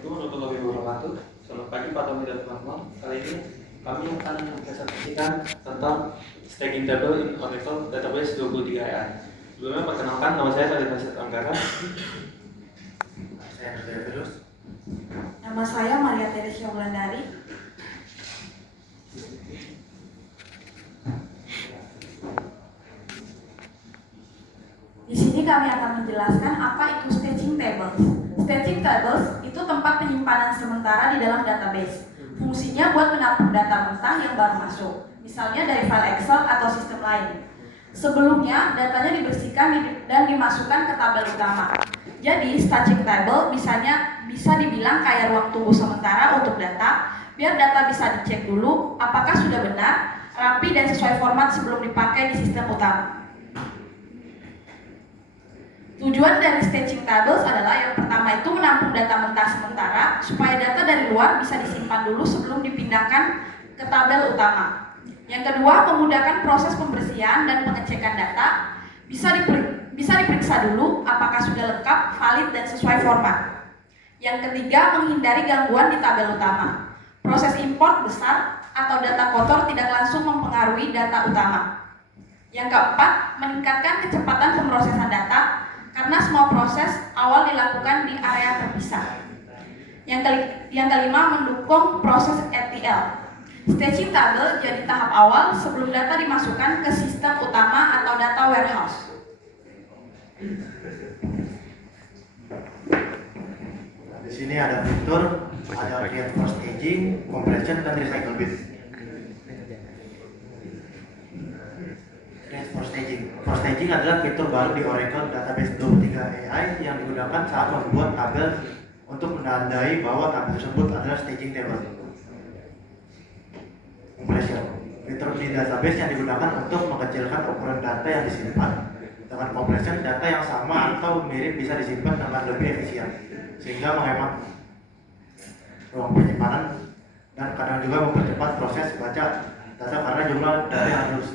Assalamualaikum warahmatullahi wabarakatuh. Selamat pagi Pak Tommy dan teman-teman. Kali ini kami akan mempresentasikan tentang staging table in Oracle Database 23 AI. Sebelumnya perkenalkan, nama saya Khalid Nasir Anggara. Saya Andrea Firus. Nama saya Maria Teresia Wulandari. Di sini kami akan menjelaskan apa itu staging tables. Staging tables itu tempat penyimpanan sementara di dalam database. Fungsinya buat menampung data mentah yang baru masuk, misalnya dari file Excel atau sistem lain. Sebelumnya, datanya dibersihkan dan dimasukkan ke tabel utama. Jadi, staging table misalnya bisa dibilang kayak ruang tunggu sementara untuk data, biar data bisa dicek dulu apakah sudah benar, rapi dan sesuai format sebelum dipakai di sistem utama. Tujuan dari staging tables adalah yang pertama itu menampung data mentah sementara supaya data dari luar bisa disimpan dulu sebelum dipindahkan ke tabel utama. Yang kedua, memudahkan proses pembersihan dan pengecekan data. Bisa diperiksa dulu apakah sudah lengkap, valid, dan sesuai format. Yang ketiga, menghindari gangguan di tabel utama. Proses import besar atau data kotor tidak langsung mempengaruhi data utama. Yang keempat, meningkatkan kecepatan pemrosesan data karena semua proses awal dilakukan di area terpisah. Yang kelima, mendukung proses ETL. Staging table jadi tahap awal sebelum data dimasukkan ke sistem utama atau data warehouse. Di sini ada fitur, ada create for staging, compression, dan recycle bin. Create for staging. For staging adalah fitur baru di Oracle Database 23 AI yang digunakan saat membuat tabel untuk menandai bahwa tabel tersebut adalah staging table. Compression. Fitur di database yang digunakan untuk mengecilkan ukuran data yang disimpan. Dengan compression, data yang sama atau mirip bisa disimpan dengan lebih efisien, sehingga menghemat ruang penyimpanan dan kadang juga mempercepat proses baca data karena jumlah data yang harus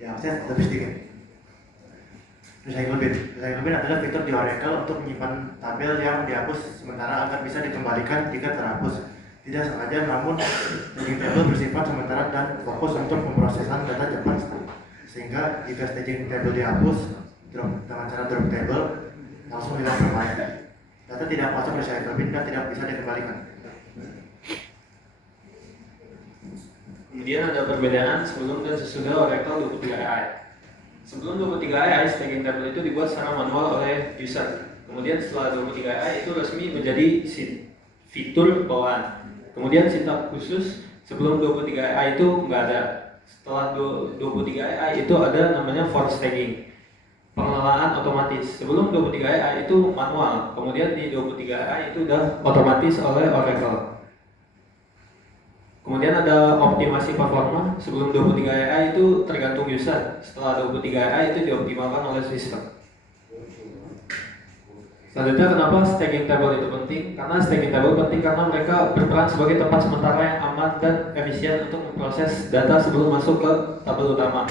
diakses lebih sedikit. Recycle bin. Recycle bin adalah fitur di Oracle untuk menyimpan tabel yang dihapus sementara agar bisa dikembalikan jika terhapus tidak sengaja, namun staging table bersifat sementara dan fokus untuk pemrosesan data cepat, sehingga jika staging table dihapus dengan cara drop table langsung hilang permanen. Data tidak masuk recycle bin dan tidak bisa dikembalikan. Kemudian ada perbedaan sebelum dan sesudah Oracle 23 AI. Sebelum 23 AI, staging table itu dibuat secara manual oleh user. Kemudian setelah 23 AI itu resmi menjadi fitur bawaan. Kemudian sintak khusus sebelum 23 AI itu nggak ada. Setelah 23 AI itu ada namanya for staging, pengelolaan otomatis. Sebelum 23 AI itu manual, kemudian di 23 AI itu udah otomatis oleh Oracle. Kemudian ada optimasi performa. Sebelum 23 AI itu tergantung user. Setelah 23 AI itu dioptimalkan oleh sistem. Selanjutnya, kenapa staging table itu penting? Karena staging table penting karena mereka berperan sebagai tempat sementara yang aman dan efisien untuk memproses data sebelum masuk ke tabel utama.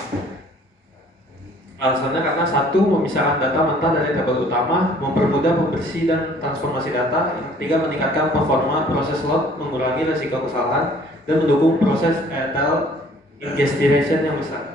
Alasannya karena satu, memisahkan data mentah dari tabel utama, mempermudah pembersih dan transformasi data. Yang ketiga, meningkatkan performa proses log, mengurangi risiko kesalahan, dan mendukung proses ETL ingestion yang besar.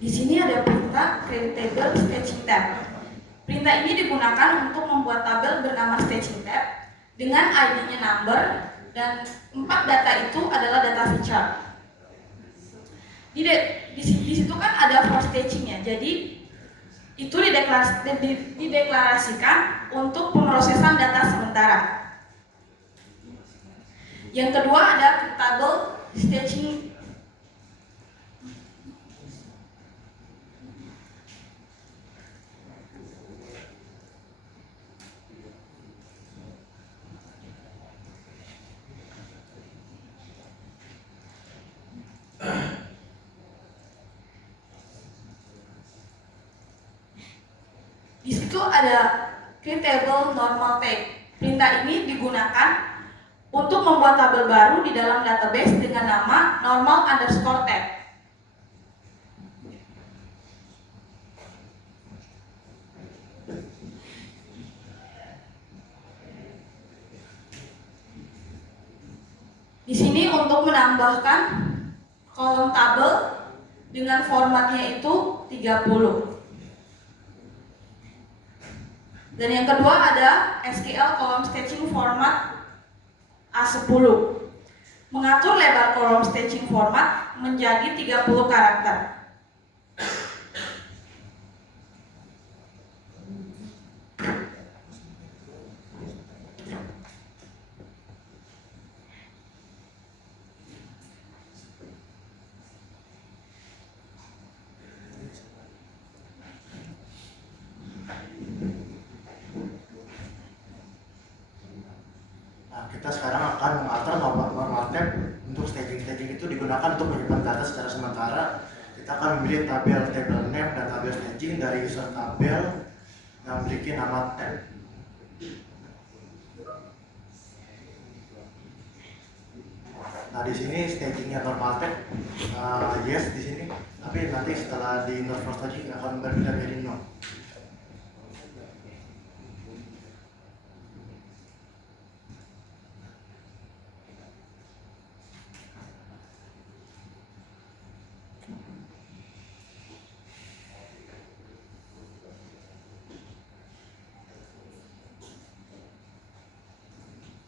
Di sini ada perintah create table staging tab. Perintah ini digunakan untuk membuat tabel bernama staging tab dengan ID-nya number dan 4 data itu adalah data feature. Di situ kan ada for staging-nya. Jadi itu dideklarasikan untuk pemrosesan data sementara. Yang kedua ada tabel staging. Di situ ada create table normal tag. Perintah ini digunakan untuk membuat tabel baru di dalam database dengan nama normal underscore tag. Di sini untuk menambahkan kolom tabel dengan formatnya itu 30. Dan yang kedua ada SQL column staging format A10. Mengatur lebar kolom staging format menjadi 30 karakter. Kita sekarang akan mengatur normal tab. Untuk staging itu digunakan untuk menyimpan data secara sementara. Kita akan memilih tabel name dan tabel staging dari user tabel yang memiliki nama tab. Nah di sini stagingnya normal tab, yes di sini. Tapi nanti setelah di normal staging akan berbeda menjadi no.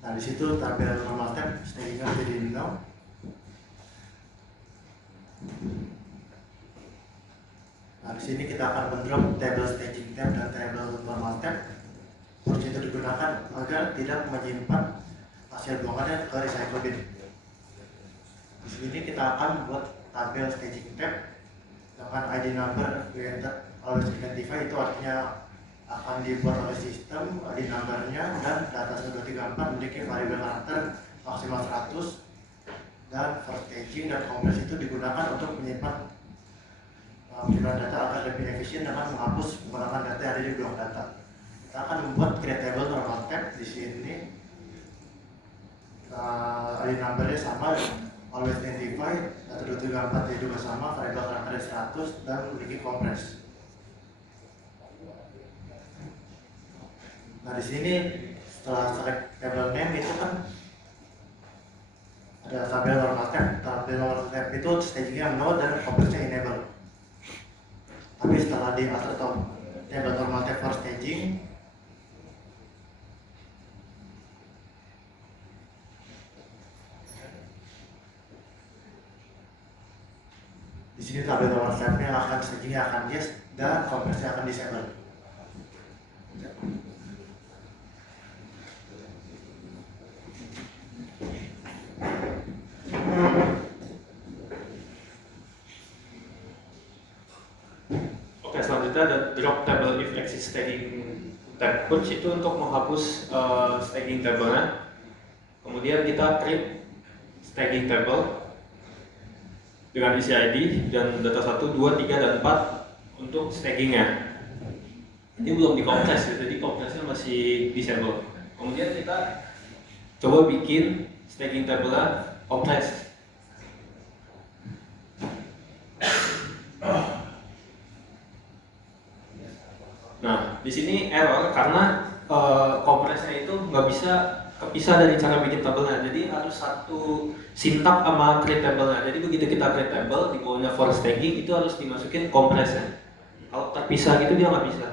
Nah di situ tabel normal tab stagingnya menjadi no. Nah di sini kita akan mendrop table staging tab dan table normal tab. Terus itu digunakan agar tidak menyimpan hasil buangannya ke recycle bin. Di sini kita akan membuat tabel staging tab dengan ID number created always identify, itu artinya akan dibuat oleh sistem ID numbernya, dan data 1234 memiliki variabel karakter maksimal 100, dan for staging dan complex itu digunakan untuk menyimpan data agar lebih efisien dengan menghapus menggunakan data yang ada di blok data. Kita akan membuat create table normal tab di sini. ID numbernya sama, always identify, data 1234 juga sama, variabel karakter 100, dan memiliki complex. Nah di sini setelah select table name itu kan ada tabel normal tab. Tabel normal tab itu stagingnya no dan complexnya enable. Tapi setelah di alter table normal tab for staging, di sini tabel normal tabnya akan stagingnya akan yes dan complexnya akan disable. Oke, selanjutnya ada drop table if exist staging tab purge, itu untuk menghapus staging table-nya. Kemudian kita create staging table dengan isi ID dan data 1, 2, 3, dan 4 untuk stagingnya. Ini belum di-compress ya, jadi compressnya masih disable. Kemudian kita coba bikin staging table-nya compress. Nah, di sini error karena kompresnya itu nggak bisa kepisah dari cara bikin tabelnya. Jadi harus satu sintak sama create table-nya. Jadi begitu kita create table di bawahnya for staging itu harus dimasukin kompresnya. Kalau terpisah gitu dia nggak bisa.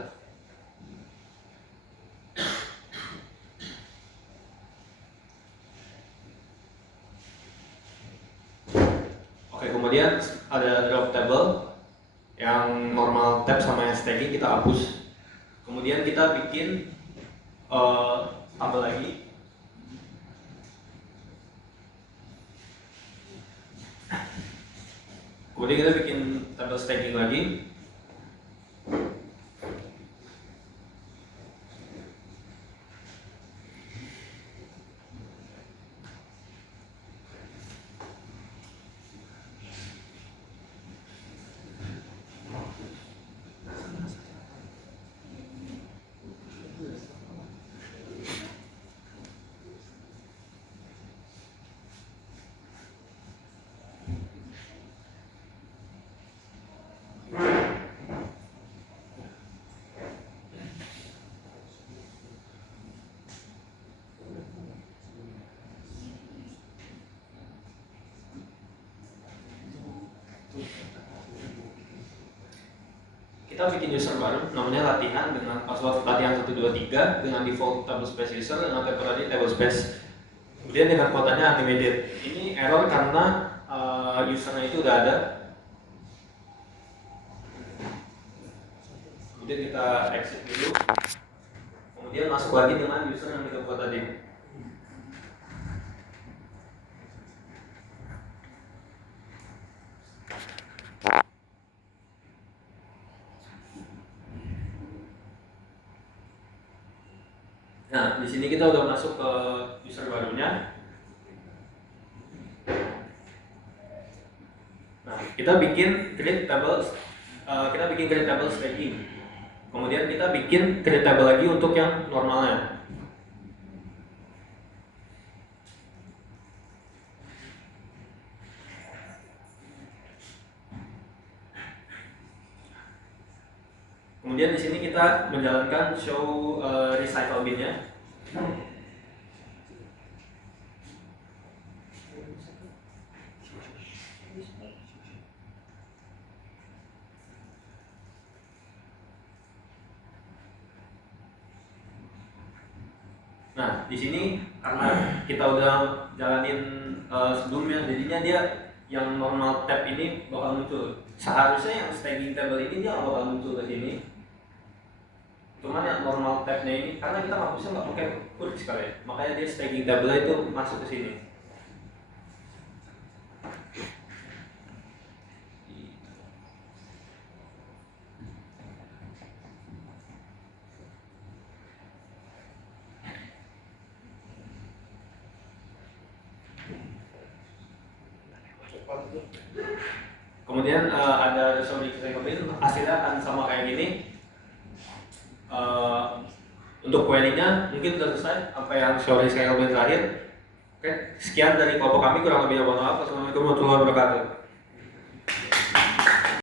Oke, kemudian ada drop table yang normal tab sama yang staging kita hapus. Kemudian kita bikin tabel lagi. Kemudian kita bikin tabel staging lagi. Kita bikin user baru, namanya latihan dengan password latihan 123 dengan default table space user dengan temporary table space. Kemudian dengan kotanya unlimited. Ini error karena usernya itu udah ada. Kemudian kita exit dulu. Kemudian masuk lagi dengan user yang kita buat tadi. Nah, di sini kita udah masuk ke user barunya. Nah, kita bikin create table, staging. Kemudian kita bikin create table lagi untuk yang normalnya. Kemudian di sini kita menjalankan show recycle bin-nya. Nah, di sini karena kita udah jalanin sebelumnya, jadinya dia yang normal tab ini bakal muncul. Seharusnya yang staging table ini dia nggak bakal muncul ke sini. Cuman yang normal tabnya ini karena kita hapusnya nggak pakai query sekali, makanya dia staging table itu masuk ke sini. Kemudian ada result recycle bin, hasilnya akan sama kayak gini. Untuk query-nya mungkin sudah selesai apa yang show recycle bin terakhir. Oke, sekian dari kelompok kami, kurang lebihnya mohon maaf. Wassalamualaikum warahmatullahi wabarakatuh.